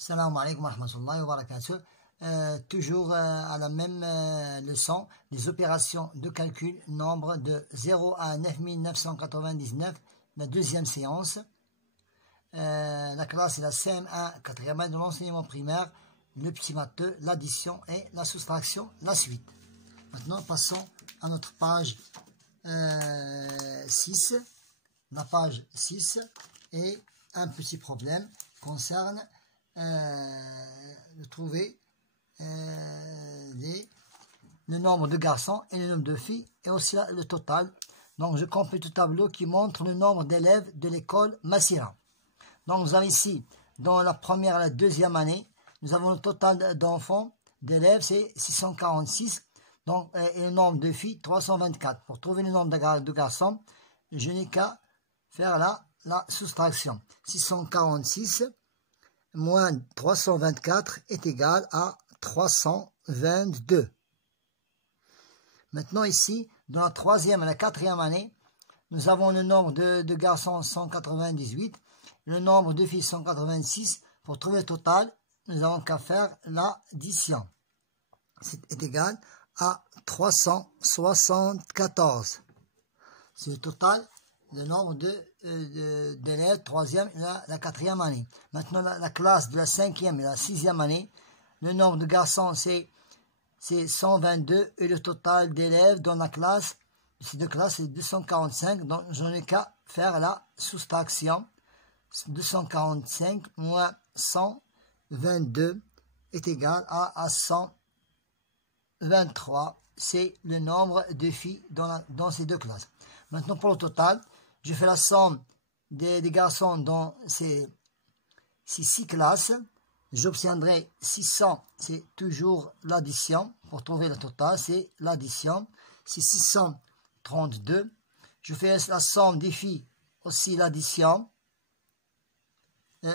Salam alaikum wa rahmatullahi wa barakatuh. Toujours à la même leçon, les opérations de calcul, nombre de 0 à 9999, la deuxième séance. La classe est la CM1, quatrième année de l'enseignement primaire, le petit matheux, l'addition et la soustraction, la suite. Maintenant, passons à notre page 6. La page 6 et un petit problème concerne de trouver le nombre de garçons et le nombre de filles et aussi le total. Donc je complète le tableau qui montre le nombre d'élèves de l'école Massira. Donc nous avons ici, dans la première et la deuxième année, nous avons le total d'enfants, d'élèves, c'est 646, donc, et le nombre de filles, 324. Pour trouver le nombre de garçons, je n'ai qu'à faire la soustraction. 646 moins 324 est égal à 322. Maintenant ici, dans la troisième et la quatrième année, nous avons le nombre de garçons 198, le nombre de filles 186. Pour trouver le total, nous n'avons qu'à faire l'addition. C'est égal à 374. C'est le total, le nombre d'élèves, troisième et la quatrième année. Maintenant, la classe de la cinquième et la sixième année, le nombre de garçons, c'est 122 et le total d'élèves dans la classe, ces deux classes, c'est 245. Donc, j'en ai qu'à faire la soustraction. 245 moins 122 est égal à 123. C'est le nombre de filles dans ces deux classes. Maintenant, pour le total, je fais la somme des garçons dans ces 6 classes. J'obtiendrai 600, c'est toujours l'addition. Pour trouver le total, c'est l'addition. C'est 632. Je fais la somme des filles, aussi l'addition.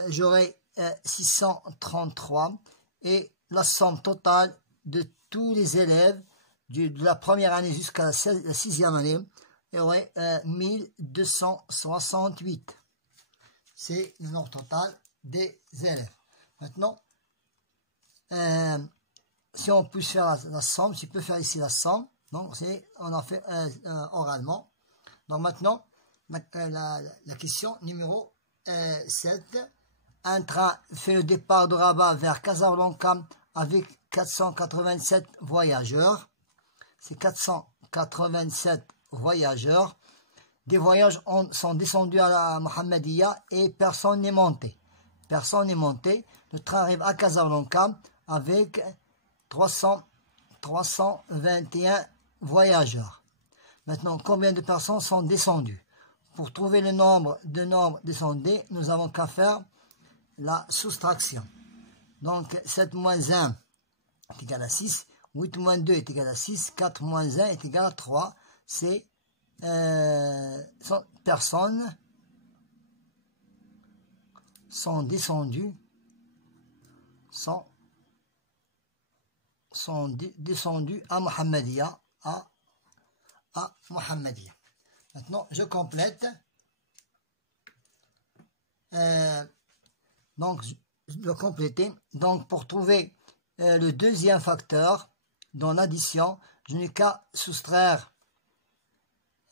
J'aurai 633. Et la somme totale de tous les élèves de la première année jusqu'à la sixième année, il y aurait 1268. C'est le nombre total des élèves. Maintenant, si on peut faire la somme, si on peut faire ici la somme, donc on a fait oralement. Donc maintenant, la question numéro 7. Un train fait le départ de Rabat vers Casablanca avec 487 voyageurs. C'est 487 voyageurs. Des voyages sont descendus à la Mohammedia et personne n'est monté. Personne n'est monté. Le train arrive à Casablanca avec 321 voyageurs. Maintenant, combien de personnes sont descendues? Pour trouver le nombre descendus, nous avons qu'à faire la soustraction. Donc, 7 moins 1 est égal à 6. 8 moins 2 est égal à 6. 4 moins 1 est égal à 3. C'est personnes sont descendues à Mohammedia. À Mohammedia. Maintenant, je complète. Donc, je dois compléter. Donc, pour trouver le deuxième facteur dans l'addition, je n'ai qu'à soustraire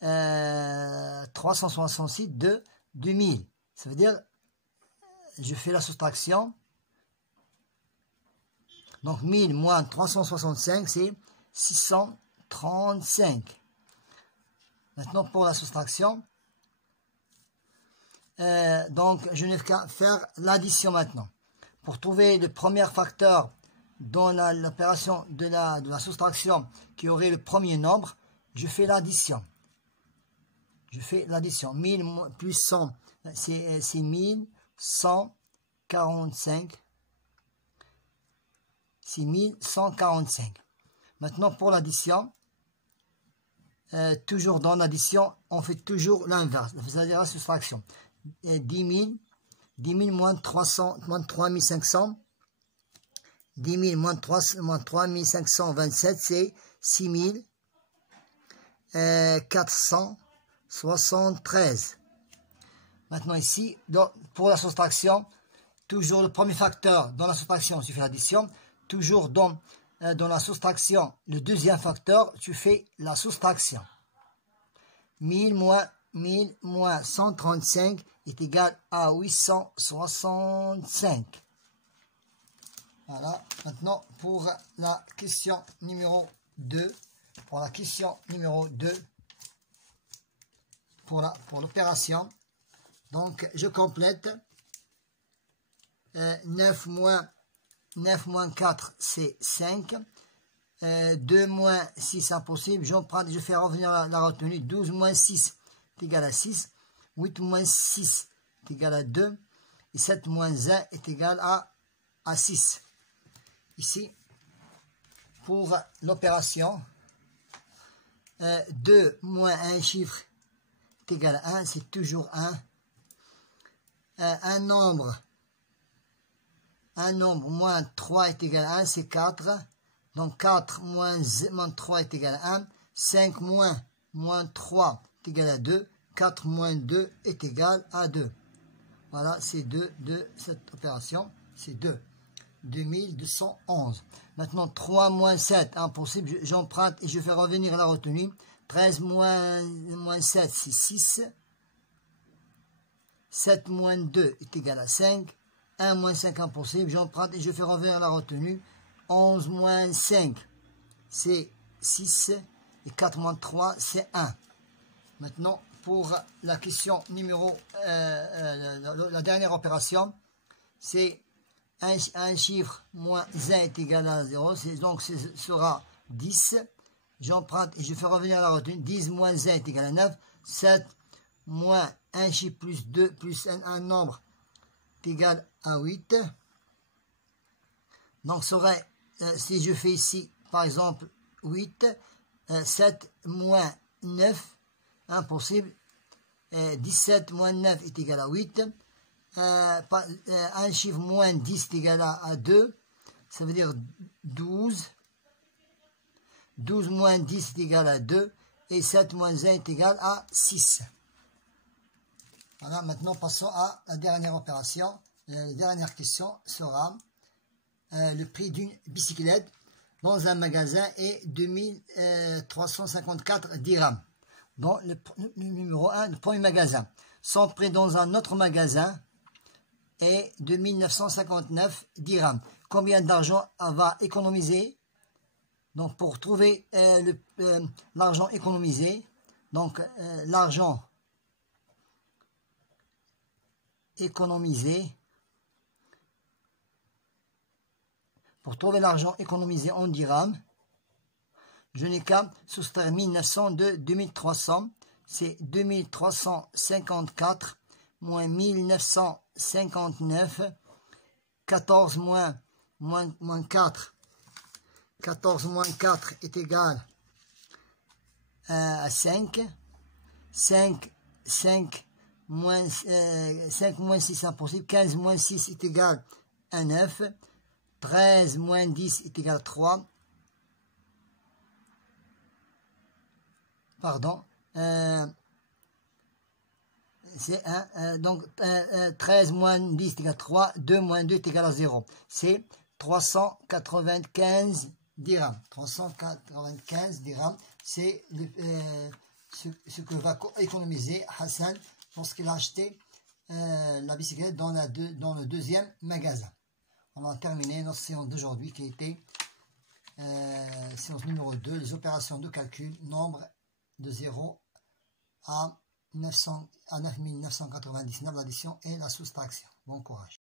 366 de 2000. Ça veut dire, je fais la soustraction. Donc, 1000 moins 365, c'est 635. Maintenant, pour la soustraction, donc, je n'ai qu'à faire l'addition maintenant. Pour trouver le premier facteur dans l'opération de la soustraction qui aurait le premier nombre, je fais l'addition. Je fais l'addition. 1000 plus 100, c'est 1145. C'est 1145. Maintenant, pour l'addition, toujours dans l'addition, on fait toujours l'inverse, c'est-à-dire la soustraction. 10 000 moins 3500, 10 000 moins 3527, c'est 6473. Maintenant ici, pour la soustraction, toujours le premier facteur dans la soustraction, tu fais l'addition. Toujours dans la soustraction, le deuxième facteur, tu fais la soustraction. 1000 moins 135 est égal à 865. Voilà, maintenant pour la question numéro 2. Pour la question numéro 2, pour l'opération, donc je complète. 9 moins 4, c'est 5. 2 moins 6, impossible. Je fais revenir la retenue. 12 moins 6 est égal à 6. 8 moins 6 est égal à 2. Et 7 moins 1 est égal à 6. Ici, pour l'opération, 2 moins un chiffre est égal à 1. C'est toujours 1. Un nombre moins 3 est égal à 1, c'est 4. Donc 4 moins 3 est égal à 1. 5 moins 3 est égal à 2. 4 moins 2 est égal à 2. Voilà, c'est 2 de cette opération. C'est 2. 2211. Maintenant, 3 moins 7, impossible. J'emprunte et je fais revenir la retenue. 13 moins 7, c'est 6. 7 moins 2 est égal à 5. 1 moins 5, impossible. J'emprunte et je fais revenir la retenue. 11 moins 5, c'est 6. Et 4 moins 3, c'est 1. Maintenant, pour la question numéro... la dernière opération, c'est un chiffre moins 1 est égal à 0. Donc, ce sera 10. J'emprunte et je fais revenir la retenue. 10 moins 1 est égal à 9. 7 moins un chiffre plus 2 plus un nombre est égal à 8. Donc, si je fais ici, par exemple, 8, 7 moins 9, impossible. 17 moins 9 est égal à 8. Un chiffre moins 10 est égal à 2. Ça veut dire 12. 12 moins 10 est égal à 2. Et 7 moins 1 est égal à 6. Voilà, maintenant passons à la dernière opération. La dernière question sera le prix d'une bicyclette dans un magasin est 2354 dirhams. Dans le numéro 1, le premier magasin. Son prix dans un autre magasin est 2959 dirhams. Combien d'argent va économiser? Donc, pour trouver l'argent économisé, donc l'argent économisé, pour trouver l'argent économisé en dirhams, je n'ai qu'à soustraire 1900 de 2300, c'est 2354 moins 1959, 14 moins 4, 14 moins 4 est égal à 5, 5 moins 6 impossible, 15 moins 6 est égal à 9, 13 moins 10 est égal à 3, pardon, c'est 1, donc 13 moins 10 est égal à 3, 2 moins 2 est égal à 0, c'est 395 dirhams. 395 dirhams, c'est ce que va économiser Hassan lorsqu'il a acheté la bicyclette dans le deuxième magasin. On a terminé notre séance d'aujourd'hui qui était séance numéro 2, les opérations de calcul, nombre de 0 à 9999, l'addition et la soustraction. Bon courage.